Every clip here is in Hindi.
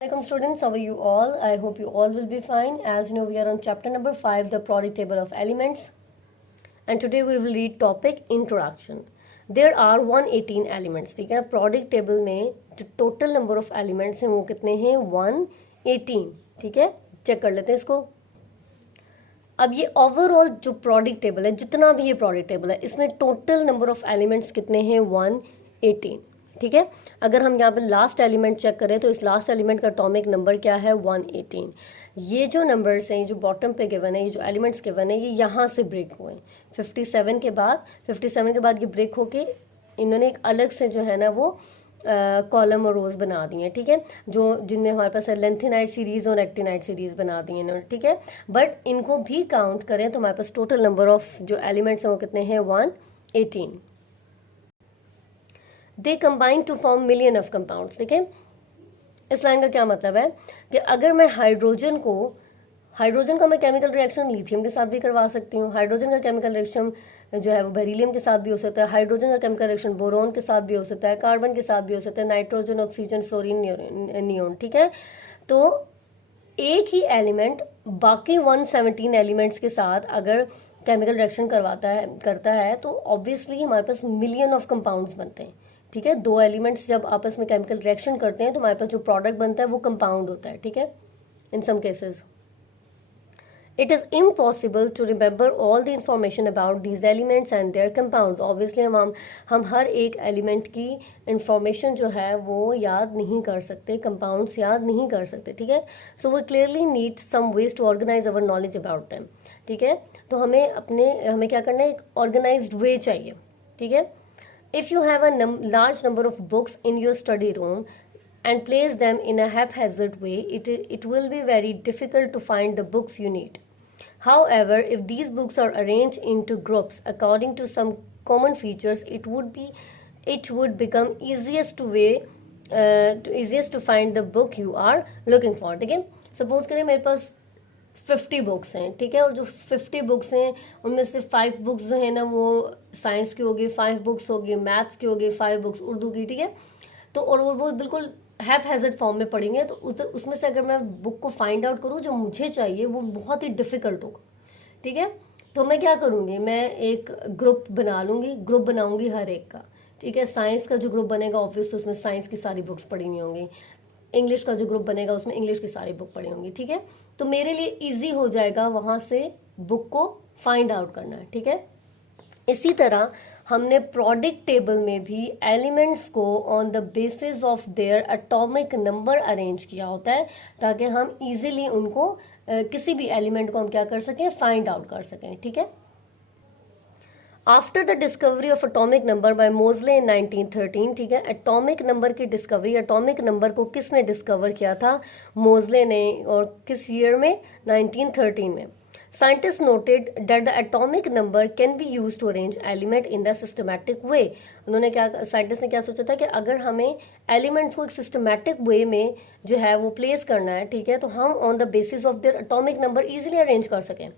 Welcome students, how are you all? I hope you all will be fine. As you know, we are on chapter number 5, the periodic table of elements. And today we will read topic introduction. There are 118 elements. ठीक है, periodic table में जो total number of elements हैं वो कितने हैं? 118. ठीक है, चेक कर लेते हैं इसको. अब ये ओवरऑल जो periodic table है, जितना भी ये periodic table है, इसमें total number of elements कितने हैं? 118. ठीक है, अगर हम यहाँ पे लास्ट एलिमेंट चेक करें तो इस लास्ट एलिमेंट का एटॉमिक नंबर क्या है? 118. ये जो नंबर्स हैं, ये जो बॉटम पे गिवन है, ये जो एलिमेंट्स गिवन है, ये यहाँ से ब्रेक हुए हैं 57 के बाद ये ब्रेक होके इन्होंने एक अलग से जो है ना वो कॉलम और रोज बना दिए हैं. ठीक है, जो जिनमें हमारे पास लेंथेनाइट सीरीज और एक्टिनाइट सीरीज बना दी है इन्होंने. ठीक है, बट इनको भी काउंट करें तो हमारे पास टोटल नंबर ऑफ जो एलिमेंट्स हैं वो कितने हैं? 118. They combine to form million of compounds. ठीक है, इस लाइन का क्या मतलब है कि अगर मैं हाइड्रोजन का मैं केमिकल रिएक्शन लिथियम के साथ भी करवा सकती हूँ. हाइड्रोजन का केमिकल रिएक्शन जो है वो बेरिलियम के साथ भी हो सकता है. हाइड्रोजन का केमिकल रिएक्शन बोरोन के साथ भी हो सकता है, कार्बन के साथ भी हो सकता है, नाइट्रोजन, ऑक्सीजन, फ्लोरीन, नियोन. ठीक है, तो एक ही एलिमेंट बाकी 117 एलिमेंट्स के साथ अगर केमिकल रिएक्शन करता है तो ऑब्वियसली हमारे पास मिलियन ऑफ कंपाउंड्स बनते हैं. ठीक है, दो एलिमेंट्स जब आपस में केमिकल रिएक्शन करते हैं तो हमारे पास जो प्रोडक्ट बनता है वो कंपाउंड होता है. ठीक है, in some cases it is impossible to remember all the information about these elements and their compounds. Obviously हम हर एक एलिमेंट की इंफॉर्मेशन जो है वो याद नहीं कर सकते, कंपाउंड्स याद नहीं कर सकते. ठीक है, so we clearly need some ways to organise our knowledge about them. ठीक है, तो हमें क्या करना है? एक ऑर्गेनाइज्ड वे चाहिए. ठीक है, if you have a large number of books in your study room and place them in a haphazard way, it will be very difficult to find the books you need. However, if these books are arranged into groups according to some common features, it would become easiest to find the book you are looking for. ठीक है, सपोज करें मेरे पास 50 बुक्स हैं. ठीक है, और जो 50 बुक्स हैं उनमें से 5 बुक्स जो है ना वो साइंस की होगी, 5 बुक्स होगी मैथ्स की होगी, 5 बुक्स उर्दू की. ठीक है, तो और वो बिल्कुल हैज़र्ड फॉर्म में पढ़ेंगे तो उसमें से अगर मैं बुक को फाइंड आउट करूँ जो मुझे चाहिए वो बहुत ही डिफिकल्ट होगा. ठीक है, तो मैं क्या करूँगी? मैं एक ग्रुप बनाऊंगी हर एक का. ठीक है, साइंस का जो ग्रुप बनेगा ऑब्वियस उसमें साइंस की सारी बुक्स पढ़ी हुई होंगी. इंग्लिश का जो ग्रुप बनेगा उसमें इंग्लिश की सारी बुक पढ़ी होंगी. ठीक है, तो मेरे लिए इजी हो जाएगा वहां से बुक को फाइंड आउट करना. ठीक है, इसी तरह हमने प्रोडक्ट टेबल में भी एलिमेंट्स को on the basis of their atomic number arrange किया होता है ताकि हम इजीली उनको किसी भी एलिमेंट को हम क्या कर सकें? फाइंड आउट कर सकें. ठीक है, after the discovery of atomic number by मोजले इन 1913. ठीक है, एटॉमिक नंबर की डिस्कवरी, एटॉमिक नंबर को किसने डिस्कवर किया था? मोजले ने. और किस ईयर में? 1913 में. Scientist noted that the atomic number can be use to arrange element in the systematic way. Scientist ने क्या सोचा था कि अगर हमें एलिमेंट्स को एक सिस्टमैटिक वे में जो है वो प्लेस करना है, ठीक है, तो हम on the basis of their atomic number easily arrange कर सकें.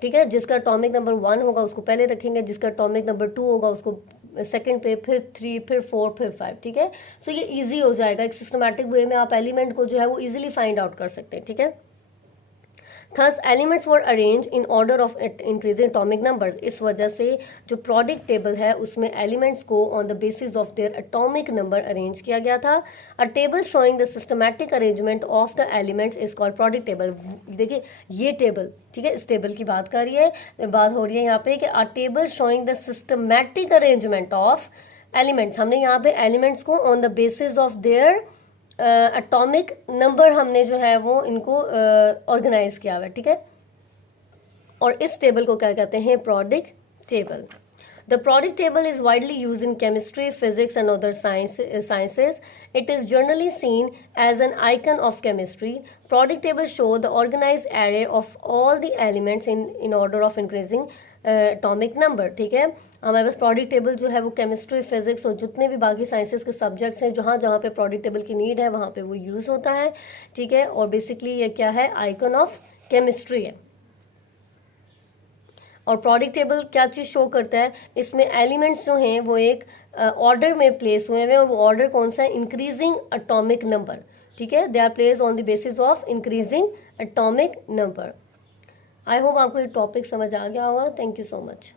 ठीक है, जिसका एटॉमिक नंबर 1 होगा उसको पहले रखेंगे, जिसका एटॉमिक नंबर 2 होगा उसको सेकंड पे, फिर 3, फिर 4, फिर 5. ठीक है, सो ये इजी हो जाएगा. एक सिस्टमैटिक वे में आप एलिमेंट को जो है वो इजीली फाइंड आउट कर सकते हैं. ठीक है, Thus elements were arranged in order of increasing atomic numbers. इस वजह से जो प्रोडक्ट टेबल है उसमें एलिमेंट्स को on the basis of their atomic number arrange किया गया था. अ table showing the systematic arrangement of the elements is called product table. देखिए ये टेबल, ठीक है, इस टेबल की बात हो रही है यहाँ पे कि अ table showing the systematic arrangement of elements. हमने यहाँ पे एलिमेंट्स को on the basis of their atomic number हमने जो है वो इनको ऑर्गेनाइज किया हुआ है. ठीक है, और इस टेबल को क्या कहते हैं? Product table. The product table is widely used in chemistry, physics and other sciences. It is generally seen as an icon of chemistry. Product table show the organized array of all the elements in order of increasing atomic number. ठीक है, हमारे पास प्रोडक्ट टेबल जो है वो केमिस्ट्री, फिजिक्स और जितने भी बाकी साइंसेस के सब्जेक्ट्स हैं जहाँ जहाँ पे प्रोडक्ट टेबल की नीड है वहाँ पे वो यूज़ होता है. ठीक है, और बेसिकली ये क्या है? आइकन ऑफ केमिस्ट्री है. और प्रोडक्ट टेबल क्या चीज़ शो करता है? इसमें एलिमेंट्स जो हैं वो एक ऑर्डर में प्लेस हुए हैं और वो ऑर्डर कौन सा है? Increasing atomic number. ठीक है, they are placed on the basis of increasing atomic number. I hope आपको ये टॉपिक समझ आ गया होगा। Thank you so much.